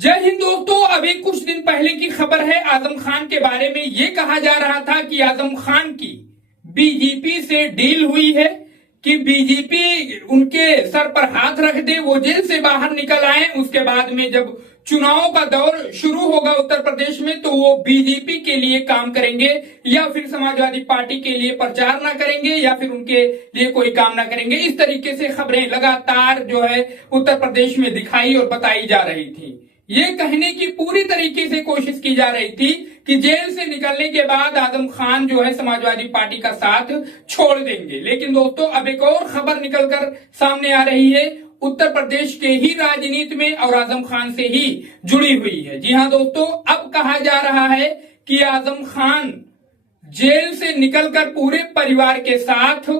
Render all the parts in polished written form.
जय हिंद दोस्तों। अभी कुछ दिन पहले की खबर है, आजम खान के बारे में यह कहा जा रहा था कि आजम खान की बीजेपी से डील हुई है कि बीजेपी उनके सर पर हाथ रख दे, वो जेल से बाहर निकल आए। उसके बाद में जब चुनावों का दौर शुरू होगा उत्तर प्रदेश में, तो वो बीजेपी के लिए काम करेंगे या फिर समाजवादी पार्टी के लिए प्रचार ना करेंगे या फिर उनके लिए कोई काम ना करेंगे। इस तरीके से खबरें लगातार जो है उत्तर प्रदेश में दिखाई और बताई जा रही थी। ये कहने की पूरी तरीके से कोशिश की जा रही थी कि जेल से निकलने के बाद आजम खान जो है समाजवादी पार्टी का साथ छोड़ देंगे। लेकिन दोस्तों, अब एक और खबर निकलकर सामने आ रही है, उत्तर प्रदेश के ही राजनीति में और आजम खान से ही जुड़ी हुई है। जी हां दोस्तों, अब कहा जा रहा है कि आजम खान जेल से निकलकर पूरे परिवार के साथ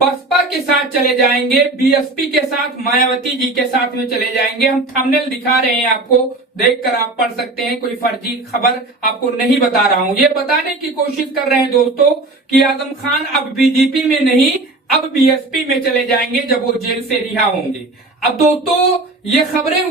बसपा के साथ चले जाएंगे, बीएसपी के साथ, मायावती जी के साथ में चले जाएंगे। हम थंबनेल दिखा रहे हैं आपको, देखकर आप पढ़ सकते हैं, कोई फर्जी खबर आपको नहीं बता रहा हूं। ये बताने की कोशिश कर रहे हैं दोस्तों कि आजम खान अब बीजेपी में नहीं, अब बीएसपी में चले जाएंगे जब वो जेल से रिहा होंगे। अब दोस्तों, ये खबरें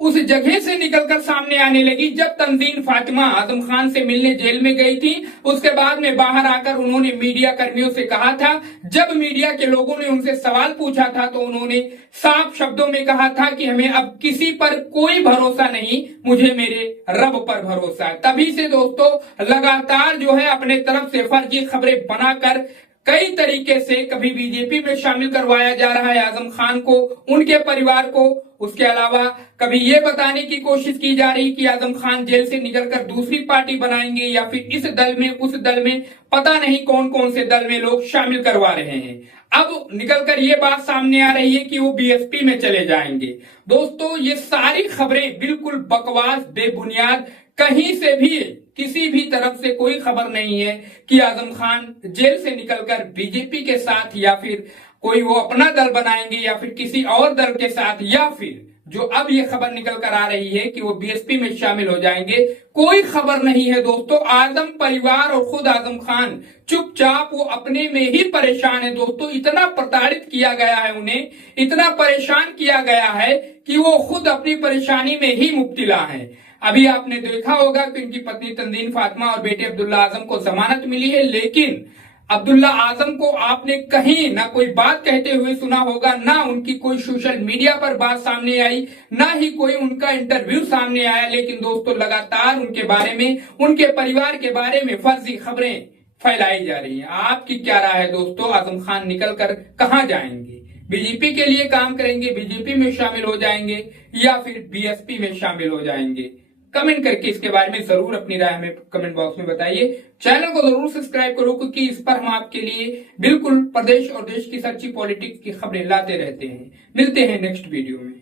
उस जगह से निकलकर सामने आने लगी जब तंजीन फातिमा आजम खान से मिलने जेल में गई थी। उसके बाद में बाहर आकर उन्होंने मीडिया कर्मियों से कहा था, जब मीडिया के लोगों ने उनसे सवाल पूछा था तो उन्होंने साफ शब्दों में कहा था कि हमें अब किसी पर कोई भरोसा नहीं, मुझे मेरे रब पर भरोसा है। तभी से दोस्तों लगातार जो है अपने तरफ से फर्जी खबरें बनाकर कई तरीके से कभी बीजेपी में शामिल करवाया जा रहा है आजम खान को, उनके परिवार को। उसके अलावा कभी ये बताने की कोशिश की जा रही कि आजम खान जेल से निकलकर दूसरी पार्टी बनाएंगे या फिर इस दल में उस दल में, पता नहीं कौन कौन से दल में लोग शामिल करवा रहे हैं। अब निकलकर ये बात सामने आ रही है कि वो बीएसपी में चले जाएंगे। दोस्तों, ये सारी खबरें बिल्कुल बकवास, बेबुनियाद, कहीं से भी किसी भी तरफ से कोई खबर नहीं है कि आजम खान जेल से निकलकर बीजेपी के साथ या फिर कोई वो अपना दल बनाएंगे या फिर किसी और दल के साथ, या फिर जो अब ये खबर निकल कर आ रही है कि वो बीएसपी में शामिल हो जाएंगे। कोई खबर नहीं है दोस्तों। आजम परिवार और खुद आजम खान चुपचाप वो अपने में ही परेशान है दोस्तों। इतना प्रताड़ित किया गया है उन्हें, इतना परेशान किया गया है कि वो खुद अपनी परेशानी में ही मुब्तला है। अभी आपने देखा होगा कि उनकी पत्नी तंजीन फातिमा और बेटे अब्दुल्ला आजम को जमानत मिली है, लेकिन अब्दुल्ला आजम को आपने कहीं ना कोई बात कहते हुए सुना होगा, ना उनकी कोई सोशल मीडिया पर बात सामने आई, ना ही कोई उनका इंटरव्यू सामने आया। लेकिन दोस्तों लगातार उनके बारे में, उनके परिवार के बारे में फर्जी खबरें फैलाई जा रही हैं। आपकी क्या राय है दोस्तों? आजम खान निकल कर कहाँ जाएंगे? बीजेपी के लिए काम करेंगे, बीजेपी में शामिल हो जाएंगे या फिर बीएसपी में शामिल हो जाएंगे? कमेंट करके इसके बारे में जरूर अपनी राय हमें कमेंट बॉक्स में बताइए। चैनल को जरूर सब्सक्राइब करो, क्योंकि इस पर हम आपके लिए बिल्कुल प्रदेश और देश की सच्ची पॉलिटिक्स की खबरें लाते रहते हैं। मिलते हैं नेक्स्ट वीडियो में।